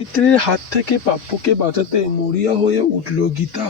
মৈত্রীর হাত থেকে পাপ্পুকে বাঁচাতে মরিয়া হয়ে উঠল গীতা।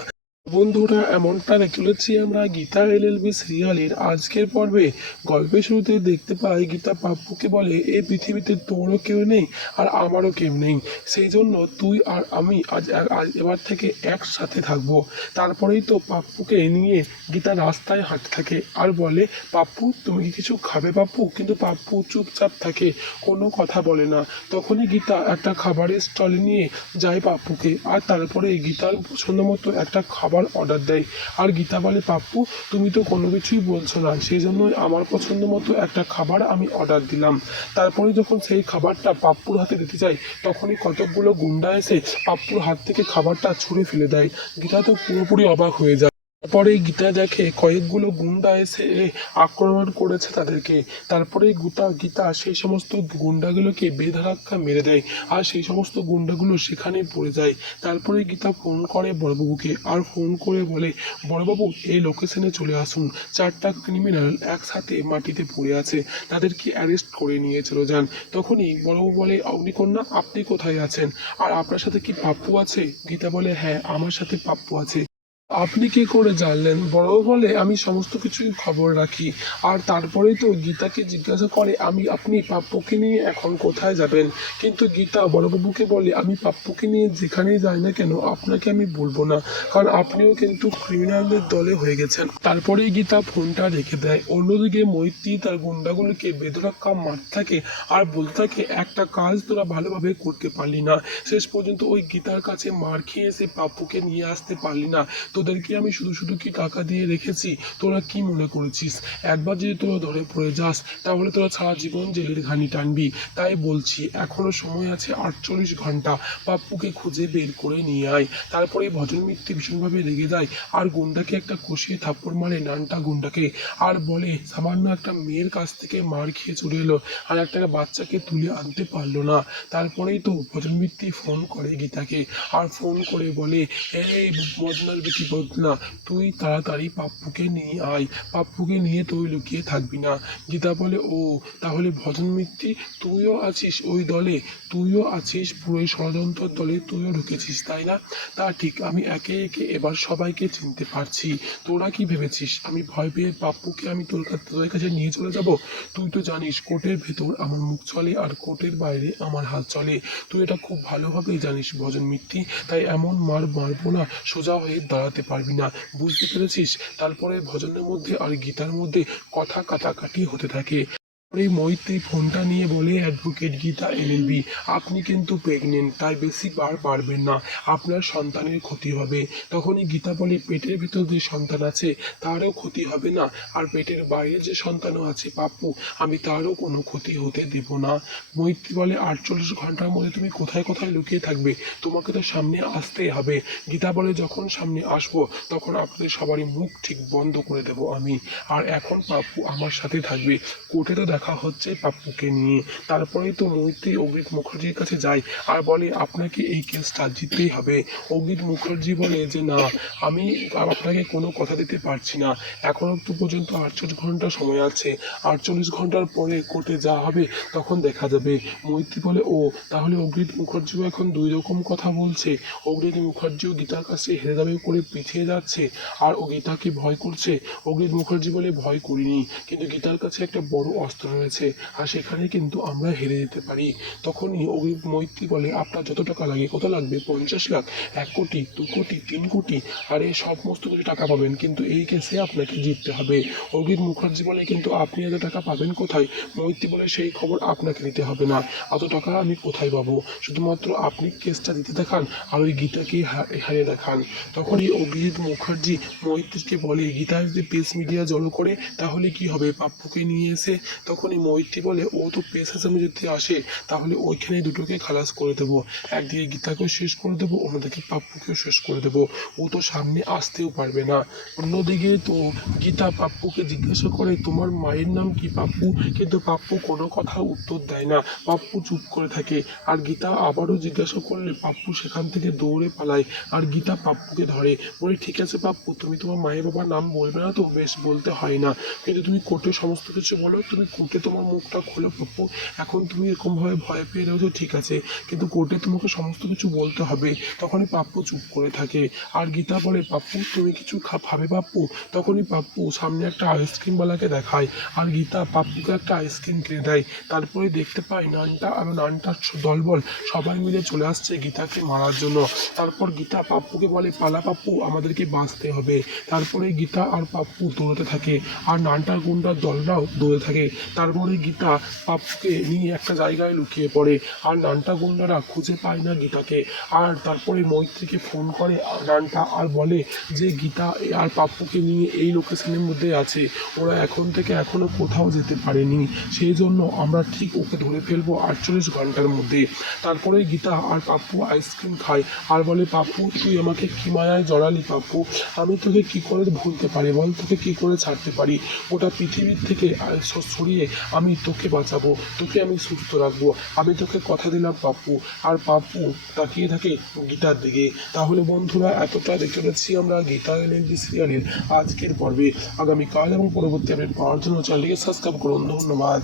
বন্ধুরা, এমনটা চলেছি আমরা গীতা এলএলবি সিরিয়ালের আজকের পর্বে। গল্পের শুরুতে দেখতে পাই, গীতা পাপ্পুকে বলে এই পৃথিবীতে তোরও কেউ নেই আর আমারও কেউ নেই। সেই জন্য তুই আর আমি আজ আজ এবার থেকে একসাথে থাকব। তারপরেই তো পাপ্পুকে নিয়ে গীতা রাস্তায় হাঁটতে থাকে আর বলে, পাপ্পু, তুমি কি কিছু খাবে পাপ্পু? কিন্তু পাপ্পু চুপচাপ থাকে, কোনো কথা বলে না। তখনই গীতা একটা খাবারের স্টলে নিয়ে যায় পাপ্পুকে আর তারপরে গীতার পছন্দ মতো একটা খাবার অর্ডার দেয়। আর গীতা বলে পাপ্পু তুমি তো কোনো কিছুই বলছো না। সেই জন্যই আমার পছন্দ মতো একটা খাবার আমি অর্ডার দিলাম। তারপরে যখন সেই খাবারটা পাপ্পুর হাতে দিতে যাই তখনই কতকগুলো গুন্ডা এসে পাপ্পুর হাত থেকে খাবারটা ছুঁড়ে ফেলে দেয়। গীতা তো পুরোপুরি অবাক হয়ে যায়। তারপরে গীতা দেখে কয়েকগুলো গুন্ডা এসে আক্রমণ করেছে তাদেরকে। তারপরে গুতা, গীতা সেই সমস্ত গুন্ডাগুলোকে বেধারাক্কা মেরে দেয় আর সেই সমস্ত গুন্ডাগুলো সেখানে পড়ে যায়। তারপরে গীতা ফোন করে বড়বাবুকে আর ফোন করে বলে, বড়বাবু, এই লোকেশনে চলে আসুন। চারটা ক্রিমিনাল একসাথে মাটিতে পড়ে আছে। তাদেরকে অ্যারেস্ট করে নিয়ে চলে যান। তখনই বড়বাবু বলে, অগ্নিকন্যা, আপনি কোথায় আছেন? আর আপনার সাথে কি পাপ্পু আছে? গীতা বলে হ্যাঁ আমার সাথে পাপ্পু আছে। আপনি কি করে জানলেন? বড় বলে আমি সমস্ত কিছুই খবর রাখি। আর তারপরেই তো গীতাকে জিজ্ঞাসা করে, আমি, আপনি পাপ্পুকে নিয়ে এখন কোথায় যাবেন? কিন্তু গীতা বড়বাবুকে বলে, আমি পাপ্পুকে নিয়ে যেখানেই যাই না কেন, আপনাকে আমি বলব না। কারণ আপনিও কিন্তু ক্রিমিনালদের দলে হয়ে গেছেন। তারপরেই গীতা ফোনটা রেখে দেয়। অন্যদিকে মৈত্রী তার গুন্ডাগুলোকে বেদরাক্কা মারতে থাকে আর বলতে থাকে, একটা কাজ তোরা ভালোভাবে করতে পারলি না। শেষ পর্যন্ত ওই গীতার কাছে মার খেয়ে এসে পাপ্পুকে নিয়ে আসতে পারলি না। তোদেরকে আমি শুধু শুধু কি টাকা দিয়ে রেখেছি? তোরা কি মনে করেছিস? একবার যদি তোরা ধরে পড়ে যাস, তাহলে তোরা সারা জীবন জেলের ঘানি টানবি। তাই বলছি, এখনও সময় আছে আটচল্লিশ ঘণ্টা। পাপ্পুকে খুঁজে বের করে নিয়ে আয়। তারপরে ভজন মিত্তি ভীষণভাবে রেগে যায়। আর গুন্ডাকে একটা কষিয়ে থাপ্পড় মারে নানটা গুন্ডাকে। আর বলে, সামান্য একটা মেয়ের কাছ থেকে মার খেয়ে চলে এলো। আর একটা বাচ্চাকে তুলে আনতে পারল না। তারপরেই তো ভজন মিত্তি ফোন করে গীতাকে। আর ফোন করে বলে, এই মদনার বেটি বদনা তুই তাড়াতাড়ি পাপ্পুকে নিয়ে আয়। পাপ্পুকে নিয়ে তুই লুকিয়ে থাকবি না। গীতা বলে, ও, তাহলে ভজন মিত্তি, তুইও আছিস ওই দলে? তুইও আছিস পুরো ষড়যন্ত্র দলে, তুইও ঢুকেছিস, তাই না? তা ঠিক, আমি একে একে এবার সবাইকে চিনতে পারছি। তোরা কি ভেবেছিস? আমি ভয় পেয়ে পাপ্পুকে আমি তোর তোদের কাছে নিয়ে চলে যাব? তুই তো জানিস, কোর্টের ভেতর আমার মুখ চলে আর কোর্টের বাইরে আমার হাত চলে। তুই এটা খুব ভালোভাবেই জানিস ভজন মিত্তি, তাই এমন মার মারবো না, সোজা হয়ে দাঁড়াতে পারবি না। বুঝতে পেরেছিস? তারপরে ভজনের মধ্যে আর গীতার মধ্যে কথা কাটাকাটি হতে থাকে। এই মৈত্রী ফোনটা নিয়ে বলে অ্যাডভোকেট গীতা এলএলবি, আপনি কিন্তু প্রেগনেন্ট, তাই বেশি বার পারবেন না। আপনার সন্তানের ক্ষতি হবে। তখনই গীতা বলে, পেটের ভিতর যে সন্তান আছে, তারও ক্ষতি হবে না। আর পেটের বাইরে যে সন্তানও আছে পাপ্পু আমি তারও কোনো ক্ষতি হতে দেব না। মৈত্রী বলে, আটচল্লিশ ঘণ্টার মধ্যে তুমি কোথায় কোথায় লুকিয়ে থাকবে? তোমাকে তো সামনে আসতেই হবে। গীতা বলে, যখন সামনে আসব, তখন আপনাদের সবারই মুখ ঠিক বন্ধ করে দেব আমি। আর এখন পাপ্পু আমার সাথে থাকবে। কোর্টে তো দেখা হচ্ছে পাপ্পুকে নিয়ে। তারপরেই তো মৈত্রী অগ্রিত মুখার্জির কাছে যায় আর বলে, আপনাকে এই কেসটা জিততেই হবে। অগ্রিত মুখার্জি বলে যে, না, আমি আপনাকে কোনো কথা দিতে পারছি না। এখন তো পর্যন্ত আটচল্লিশ ঘণ্টা সময় আছে। আটচল্লিশ ঘণ্টার পরে কোর্টে যা হবে তখন দেখা যাবে। মৈত্রী বলে, ও, তাহলে অগ্রিত মুখার্জিও এখন দুই রকম কথা বলছে। অগ্রিত মুখার্জিও গীতার কাছে হেরে যাবে করে পিছিয়ে যাচ্ছে আর ও গীতাকে ভয় করছে। অগ্রিত মুখার্জি বলে, ভয় করিনি। কিন্তু গীতার কাছে একটা বড় অস্ত্র রয়েছে। আর সেখানে কিন্তু আমরা হেরে যেতে পারি। তখনই অগ্রিত মৈত্রী বলে, আপনার যত টাকা লাগে, কত লাগবে? পঞ্চাশ লাখ, এক কোটি, দু কোটি, তিন কোটি, আর এই সমস্ত কিছু টাকা পাবেন। কিন্তু এই কেসে আপনাকে জিততে হবে। অগ্রিত মুখার্জি বলে, কিন্তু আপনি এত টাকা পাবেন কোথায়? মৈত্রী বলে, সেই খবর আপনাকে নিতে হবে না। এত টাকা আমি কোথায় পাবো? শুধুমাত্র আপনি কেসটা দিতে দেখান, আর ওই গীতাকে হা- হারিয়ে দেখান। তখনই অগ্রিত মুখার্জি মৈত্রীকে বলে, গীতা যদি প্রেস মিডিয়া জড়ো করে, তাহলে কি হবে? পাপ্পুকে নিয়ে এসে তখনই মৈত্রী বলে, ও তো হিসেবে যদি আসে, তাহলে ওইখানে দুটোকে খালাস করে দেবো। একদিকে গীতাকেও শেষ করে দেবো, অন্যদিকে পাপ্পুকেও শেষ করে দেবো। ও তো সামনে আসতেও পারবে না। অন্যদিকে তো গীতা পাপ্পুকে জিজ্ঞাসা করে, তোমার মায়ের নাম কি পাপ্পু? কিন্তু পাপ্পু কোনো কথা উত্তর দেয় না। পাপ্পু চুপ করে থাকে। আর গীতা আবারও জিজ্ঞাসা করলে, পাপ্পু সেখান থেকে দৌড়ে পালায়। আর গীতা পাপ্পুকে ধরে। বলে, ঠিক আছে পাপ্পু, তুমি তোমার মায়ের বাবার নাম বলবে না তো? বেশ, বলতে হয় না। কিন্তু তুমি কোর্টে সমস্ত কিছু বলো, তুমি কোর্টে তোমার মুখটা খোলো পাপ্পু এখন তুমি এরকম ভাবে ভয় পেয়ে রয়েছো ঠিক আছে। কিন্তু কোর্টে তোমাকে সমস্ত কিছু বলতে হবে। তখনই পাপ্পু চুপ করে থাকে। আর গীতা বলে, পাপ্পু, তুমি কিছু খাবে পাপ্পু? তখনই পাপ্পু সামনে একটা আইসক্রিমওয়ালাকে দেখায়। আর গীতা পাপ্পুকে একটা আইসক্রিম কিনে দেয়। তারপরে দেখতে পায় নানটা আর নানটার দলবল সবাই মিলে চলে আসছে গীতাকে মারার জন্য। তারপর গীতা পাপ্পুকে বলে, পালা পাপ্পু, আমাদেরকে বাঁচতে হবে। তারপরে গীতা আর পাপ্পু দৌড়তে থাকে। আর নানটার গুন্ডার দলরাও দৌড়ে থাকে। তারপরে গীতা পাপ্পুকে নিয়ে একটা জায়গায় লুকিয়ে পড়ে। আর নানটা গুন্ডারা খুঁজে পায় না গীতাকে। আর তারপরে মৈত্রীকে ফোন করে নানটা আর বলে যে, গীতা আর পাপ্পুকে নিয়ে এই লোকেশনের মধ্যে আছে। ওরা এখন থেকে এখনও কোথাও যেতে পারেনি। সেই জন্য আমরা ঠিক ওকে ধরে ফেলব আটচল্লিশ ঘণ্টার মধ্যে। তারপরে গীতা আর পাপ্পু আইসক্রিম খায়। আর বলে, পাপ্পু, তুই আমাকে কি মায়ায় জড়ালি পাপ্পু? আমি তোকে কি করে ভুলতে পারি? বল তোকে কি করে ছাড়তে পারি? গোটা পৃথিবীর থেকে সরিয়ে আমি তোকে বাঁচাবো, তোকে আমি সুস্থ রাখব, আমি তোকে কথা দিলাম পাপ্পু আর পাপ্পু তাকিয়ে থাকে গীতার দিকে। তাহলে বন্ধুরা, এতটা দেখতে পাচ্ছি আমরা গীতা এলএলবি সিরিয়ালের আজকের পর্বে। আগামীকাল এবং পরবর্তী আপডেট পাওয়ার জন্য চ্যানেলটিকে সাবস্ক্রাইব করুন। ধন্যবাদ।